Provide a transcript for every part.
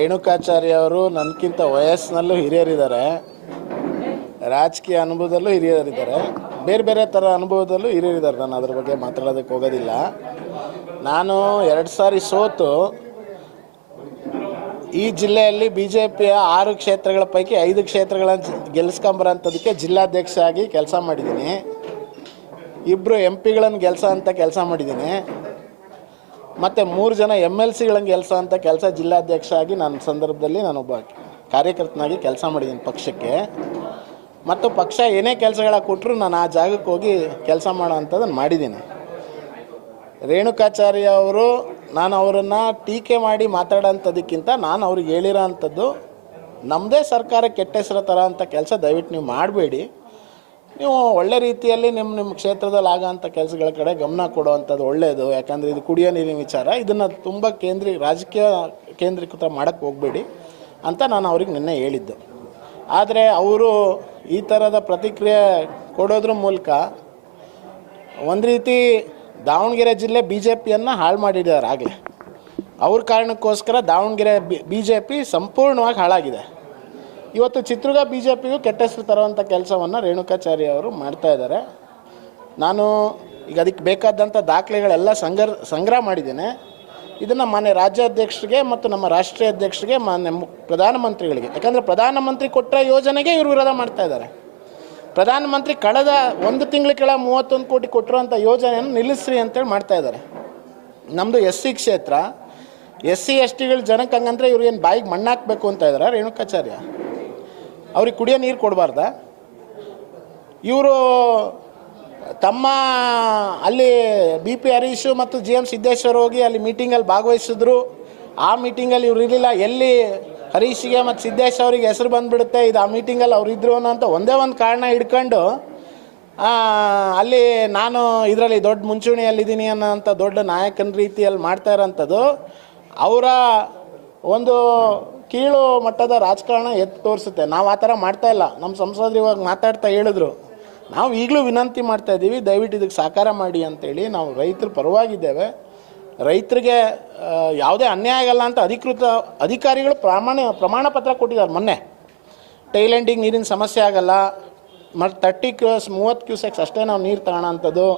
ರೇಣುಕಾಚಾರ್ಯ ಅವರು ನನಗಿಂತ ವಯಸ್ಸಿನಲ್ಲೂ ಹಿರಿಯರಿದ್ದಾರೆ. ರಾಜಕೀಯ ಅನುಭವದಲ್ಲೂ ಹಿರಿಯರಿದ್ದಾರೆ. ಬೇರೆ ಬೇರೆ ಥರ ಅನುಭವದಲ್ಲೂ ಹಿರಿಯರಿದ್ದಾರೆ. ನಾನು ಅದ್ರ ಬಗ್ಗೆ ಮಾತಾಡೋದಕ್ಕೆ ಹೋಗೋದಿಲ್ಲ. ನಾನು ಎರಡು ಸಾರಿ ಸೋತು. ಈ ಜಿಲ್ಲೆಯಲ್ಲಿ ಬಿ ಜೆ ಪಿಯ ಆರು ಕ್ಷೇತ್ರಗಳ ಪೈಕಿ ಐದು ಕ್ಷೇತ್ರಗಳನ್ನು ಗೆಲ್ಲಿಸ್ಕೊಂಬರೋಂಥದಕ್ಕೆ ಜಿಲ್ಲಾಧ್ಯಕ್ಷ ಆಗಿ ಕೆಲಸ ಮಾಡಿದ್ದೀನಿ. ಇಬ್ಬರು ಎಂ ಪಿಗಳನ್ನು ಗೆಲ್ಸೋ ಅಂತ ಕೆಲಸ ಮಾಡಿದ್ದೀನಿ. ಮತ್ತು ಮೂರು ಜನ ಎಂ ಎಲ್ ಸಿಗಳಂಗೆ ಕೆಲಸ ಅಂತ ಕೆಲಸ ಜಿಲ್ಲಾಧ್ಯಕ್ಷ ಆಗಿ ನನ್ನ ಸಂದರ್ಭದಲ್ಲಿ ಒಬ್ಬ ಕಾರ್ಯಕರ್ತನಾಗಿ ಕೆಲಸ ಮಾಡಿದ್ದೀನಿ ಪಕ್ಷಕ್ಕೆ. ಮತ್ತು ಪಕ್ಷ ಏನೇ ಕೆಲಸಗಳ ಕೊಟ್ಟರು ನಾನು ಆ ಜಾಗಕ್ಕೆ ಹೋಗಿ ಕೆಲಸ ಮಾಡೋ ಅಂಥದ್ದನ್ನು ಮಾಡಿದ್ದೀನಿ. ರೇಣುಕಾಚಾರ್ಯ ಅವರು ನಾನು ಅವರನ್ನು ಟೀಕೆ ಮಾಡಿ ಮಾತಾಡೋಂಥದ್ದಕ್ಕಿಂತ ನಾನು ಅವ್ರಿಗೆ ಹೇಳಿರೋ ಅಂಥದ್ದು ನಮ್ಮದೇ ಸರ್ಕಾರ ಕೆಟ್ಟ ಹೆಸರು ಥರ ಅಂತ ಕೆಲಸ ದಯವಿಟ್ಟು ನೀವು ಮಾಡಬೇಡಿ. ನೀವು ಒಳ್ಳೆ ರೀತಿಯಲ್ಲಿ ನಿಮ್ಮ ನಿಮ್ಮ ಕ್ಷೇತ್ರದಲ್ಲಿ ಆಗೋಂಥ ಕೆಲಸಗಳ ಕಡೆ ಗಮನ ಕೊಡುವಂಥದ್ದು ಒಳ್ಳೆಯದು ಯಾಕಂದರೆ ಇದು ಕುಡಿಯೋ ನೀರಿನ ವಿಚಾರ. ಇದನ್ನು ತುಂಬ ಕೇಂದ್ರೀ ರಾಜಕೀಯ ಕೇಂದ್ರೀಕೃತ ಮಾಡೋಕ್ಕೆ ಹೋಗಬೇಡಿ ಅಂತ ನಾನು ಅವ್ರಿಗೆ ನಿನ್ನೆ ಹೇಳಿದ್ದು. ಆದರೆ ಅವರು ಈ ಥರದ ಪ್ರತಿಕ್ರಿಯೆ ಕೊಡೋದ್ರ ಮೂಲಕ ಒಂದು ರೀತಿ ದಾವಣಗೆರೆ ಜಿಲ್ಲೆ ಬಿ ಜೆ ಪಿಯನ್ನು ಹಾಳು ಮಾಡಿದ್ದಾರೆ ಆಗಲೇ. ಅವ್ರ ಕಾರಣಕ್ಕೋಸ್ಕರ ದಾವಣಗೆರೆ ಬಿ ಜೆ ಪಿ ಸಂಪೂರ್ಣವಾಗಿ ಹಾಳಾಗಿದೆ. ಇವತ್ತು ಚಿತ್ರದುರ್ಗ ಬಿ ಜೆ ಪಿಗೂ ಕೆಟ್ಟ ಹೆಸರು ತರುವಂಥ ಕೆಲಸವನ್ನು ರೇಣುಕಾಚಾರ್ಯ ಅವರು ಮಾಡ್ತಾ ಇದ್ದಾರೆ. ನಾನು ಈಗ ಅದಕ್ಕೆ ಬೇಕಾದಂಥ ದಾಖಲೆಗಳೆಲ್ಲ ಸಂಗ್ರ, ಸಂಗ್ರಹ ಮಾಡಿದ್ದೇನೆ. ಇದನ್ನು ಮಾನ್ಯ ರಾಜ್ಯಾಧ್ಯಕ್ಷರಿಗೆ ಮತ್ತು ನಮ್ಮ ರಾಷ್ಟ್ರೀಯ ಅಧ್ಯಕ್ಷರಿಗೆ, ಮಾನ್ಯ ಪ್ರಧಾನಮಂತ್ರಿಗಳಿಗೆ. ಯಾಕಂದರೆ ಪ್ರಧಾನಮಂತ್ರಿ ಕೊಟ್ಟ ಯೋಜನೆಗೆ ಇವರು ವಿರೋಧ ಮಾಡ್ತಾ ಇದ್ದಾರೆ. ಪ್ರಧಾನಮಂತ್ರಿ ಕಳೆದ ಒಂದು ತಿಂಗಳ ಕೆಳ ಮೂವತ್ತೊಂದು ಕೋಟಿ ಕೊಟ್ಟಿರುವಂಥ ಯೋಜನೆಯನ್ನು ನಿಲ್ಲಿಸ್ರಿ ಅಂತೇಳಿ ಮಾಡ್ತಾ ಇದ್ದಾರೆ. ನಮ್ಮದು ಎಸ್ ಸಿ ಕ್ಷೇತ್ರ, ಎಸ್ ಸಿ ಎಸ್ ಟಿಗಳ ಜನಕ್ಕೆ ಹಂಗಂದ್ರೆ ಇವ್ರು ಏನು ಬಾಯಿಗೆ ಮಣ್ಣಾಕಬೇಕು ಅಂತ ಇದ್ದಾರೆ ರೇಣುಕಾಚಾರ್ಯ? ಅವ್ರಿಗೆ ಕುಡಿಯೋ ನೀರು ಕೊಡಬಾರ್ದ? ಇವರು ತಮ್ಮ ಅಲ್ಲಿ ಬಿ ಪಿ ಹರೀಶು ಮತ್ತು ಜಿ ಎಂ ಸಿದ್ದೇಶ್ವರ್ ಹೋಗಿ ಅಲ್ಲಿ ಮೀಟಿಂಗಲ್ಲಿ ಭಾಗವಹಿಸಿದ್ರು. ಆ ಮೀಟಿಂಗಲ್ಲಿ ಇವ್ರು ಇರಲಿಲ್ಲ. ಎಲ್ಲಿ ಹರೀಶ್ಗೆ ಮತ್ತು ಸಿದ್ದೇಶ್ ಅವರಿಗೆ ಹೆಸರು ಬಂದುಬಿಡುತ್ತೆ, ಇದು ಆ ಮೀಟಿಂಗಲ್ಲಿ ಅವ್ರು ಇದ್ರು ಅನ್ನೋಂಥ ಒಂದೇ ಒಂದು ಕಾರಣ ಹಿಡ್ಕೊಂಡು ಅಲ್ಲಿ ನಾನು ಇದರಲ್ಲಿ ದೊಡ್ಡ ಮುಂಚೂಣಿಯಲ್ಲಿದ್ದೀನಿ ಅನ್ನೋಂಥ ದೊಡ್ಡ ನಾಯಕನ ರೀತಿಯಲ್ಲಿ ಮಾಡ್ತಾ ಇರೋಂಥದ್ದು. ಅವರ ಒಂದು ಕೀಳು ಮಟ್ಟದ ರಾಜಕಾರಣ ಎತ್ತು ತೋರಿಸುತ್ತೆ. ನಾವು ಆ ಥರ ಮಾಡ್ತಾ ಇಲ್ಲ. ನಮ್ಮ ಸಂಸದರು ಇವಾಗ ಮಾತಾಡ್ತಾ ಹೇಳಿದ್ರು. ನಾವು ಈಗಲೂ ವಿನಂತಿ ಮಾಡ್ತಾ ಇದ್ದೀವಿ ದಯವಿಟ್ಟು ಇದಕ್ಕೆ ಸಹಕಾರ ಮಾಡಿ ಅಂತೇಳಿ ನಾವು ರೈತರ ಪರವಾಗಿದ್ದೇವೆ. ರೈತರಿಗೆ ಯಾವುದೇ ಅನ್ಯಾಯ ಆಗಲ್ಲ ಅಂತ ಅಧಿಕೃತ ಅಧಿಕಾರಿಗಳು ಪ್ರಮಾಣ ಪ್ರಮಾಣ ಪತ್ರ ಕೊಟ್ಟಿದ್ದಾರೆ ಮೊನ್ನೆ. ಟೈಲೆಂಡಿಗೆ ನೀರಿನ ಸಮಸ್ಯೆ ಆಗಲ್ಲ. ಮತ್ತು ತರ್ಟಿ ಕ್ಯೂಸ್, ಮೂವತ್ತು ಕ್ಯೂಸೆಕ್ಸ್ ಅಷ್ಟೇ ನಾವು ನೀರು ತಗೋಣ ಅಂಥದ್ದು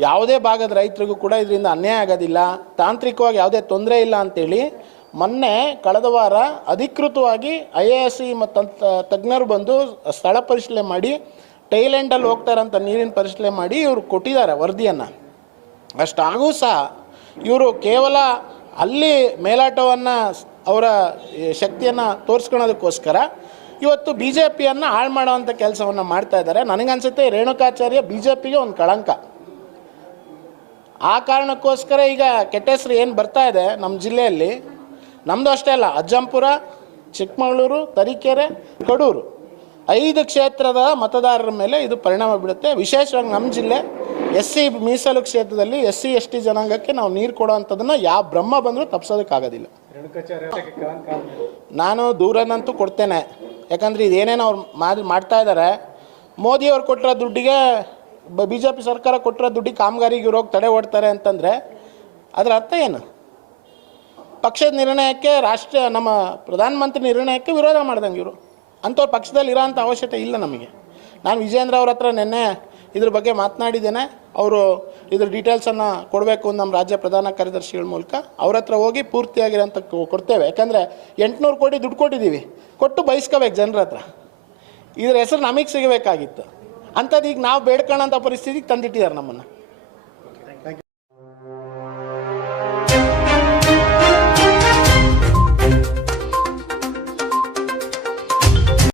ಯಾವುದೇ ಭಾಗದ ರೈತರಿಗೂ ಕೂಡ ಇದರಿಂದ ಅನ್ಯಾಯ ಆಗೋದಿಲ್ಲ. ತಾಂತ್ರಿಕವಾಗಿ ಯಾವುದೇ ತೊಂದರೆ ಇಲ್ಲ ಅಂತೇಳಿ ಮೊನ್ನೆ ಕಳೆದ ವಾರ ಅಧಿಕೃತವಾಗಿ ಐ ಎ ಎಸ್ ಮತ್ತು ತಜ್ಞರು ಬಂದು ಸ್ಥಳ ಪರಿಶೀಲನೆ ಮಾಡಿ ಟೈಲೆಂಡಲ್ಲಿ ಹೋಗ್ತಾರಂತ ನೀರಿನ ಪರಿಶೀಲನೆ ಮಾಡಿ ಇವರು ಕೊಟ್ಟಿದ್ದಾರೆ ವರದಿಯನ್ನು. ಅಷ್ಟಾಗೂ ಸಹ ಇವರು ಕೇವಲ ಅಲ್ಲಿ ಮೇಲಾಟವನ್ನು ಅವರ ಶಕ್ತಿಯನ್ನು ತೋರಿಸ್ಕೊಳೋದಕ್ಕೋಸ್ಕರ ಇವತ್ತು ಬಿ ಜೆ ಪಿಯನ್ನು ಹಾಳು ಮಾಡೋವಂಥ ಕೆಲಸವನ್ನು ಮಾಡ್ತಾ ಇದ್ದಾರೆ. ನನಗನ್ಸುತ್ತೆ ರೇಣುಕಾಚಾರ್ಯ ಬಿ ಜೆ ಪಿಗೆ ಒಂದು ಕಳಂಕ. ಆ ಕಾರಣಕ್ಕೋಸ್ಕರ ಈಗ ಕೆಟ್ಟ ಹೆಸರು ಏನು ಬರ್ತಾ ಇದೆ ನಮ್ಮ ಜಿಲ್ಲೆಯಲ್ಲಿ ನಮ್ಮದು ಅಷ್ಟೇ ಅಲ್ಲ, ಅಜ್ಜಂಪುರ, ಚಿಕ್ಕಮಗಳೂರು, ತರೀಕೆರೆ, ಕಡೂರು. ಐದು ಕ್ಷೇತ್ರದ ಮತದಾರರ ಮೇಲೆ ಇದು ಪರಿಣಾಮ ಬೀಳುತ್ತೆ. ವಿಶೇಷವಾಗಿ ನಮ್ಮ ಜಿಲ್ಲೆ ಎಸ್ ಸಿ ಮೀಸಲು ಕ್ಷೇತ್ರದಲ್ಲಿ ಎಸ್ ಸಿ ಎಸ್ ಟಿ ಜನಾಂಗಕ್ಕೆ ನಾವು ನೀರು ಕೊಡೋವಂಥದ್ದನ್ನು ಯಾವ ಬ್ರಹ್ಮ ಬಂದರೂ ತಪ್ಪಿಸೋದಕ್ಕಾಗೋದಿಲ್ಲ ನಾನು ದೂರನಂತೂ ಕೊಡ್ತೇನೆ. ಯಾಕಂದರೆ ಇದೇನೇನು ಅವ್ರು ಮಾಡಿ ಮಾಡ್ತಾ ಇದ್ದಾರೆ ಮೋದಿ ಅವ್ರು ಕೊಟ್ಟಿರೋ ದುಡ್ಡಿಗೆ, ಬಿ ಜೆ ಪಿ ಸರ್ಕಾರ ಕೊಟ್ಟಿರೋ ದುಡ್ಡಿಗೆ ಕಾಮಗಾರಿಗೆ ಹೋಗಿ ತಡೆ ಓಡ್ತಾರೆ ಅಂತಂದರೆ ಅದರ ಅರ್ಥ ಏನು? ಪಕ್ಷದ ನಿರ್ಣಯಕ್ಕೆ ರಾಷ್ಟ್ರ, ನಮ್ಮ ಪ್ರಧಾನಮಂತ್ರಿ ನಿರ್ಣಯಕ್ಕೆ ವಿರೋಧ ಮಾಡ್ದಂಗೆ ಇವರು. ಅಂಥವ್ರು ಪಕ್ಷದಲ್ಲಿ ಇರೋಂಥ ಅವಶ್ಯಕತೆ ಇಲ್ಲ ನಮಗೆ. ನಾನು ವಿಜೇಂದ್ರ ಅವ್ರ ಹತ್ರ ನಿನ್ನೆ ಇದ್ರ ಬಗ್ಗೆ ಮಾತನಾಡಿದ್ದೇನೆ. ಅವರು ಇದ್ರ ಡೀಟೇಲ್ಸನ್ನು ಕೊಡಬೇಕು ನಮ್ಮ ರಾಜ್ಯ ಪ್ರಧಾನ ಕಾರ್ಯದರ್ಶಿಗಳ ಮೂಲಕ ಅವ್ರ ಹತ್ರ ಹೋಗಿ ಪೂರ್ತಿಯಾಗಿರೋಂಥ ಕೊಡ್ತೇವೆ. ಯಾಕಂದರೆ ಎಂಟುನೂರು ಕೋಟಿ ದುಡ್ಡು ಕೊಟ್ಟಿದ್ದೀವಿ. ಕೊಟ್ಟು ಬಯಸ್ಕೋಬೇಕು ಜನರ ಹತ್ರ. ಇದ್ರ ಹೆಸರು ನಮಗೆ ಸಿಗಬೇಕಾಗಿತ್ತು. ಅಂಥದ್ದು ಈಗ ನಾವು ಬೇಡ್ಕೊಳ್ಳೋಂಥ ಪರಿಸ್ಥಿತಿಗೆ ತಂದಿಟ್ಟಿದ್ದಾರೆ ನಮ್ಮನ್ನು.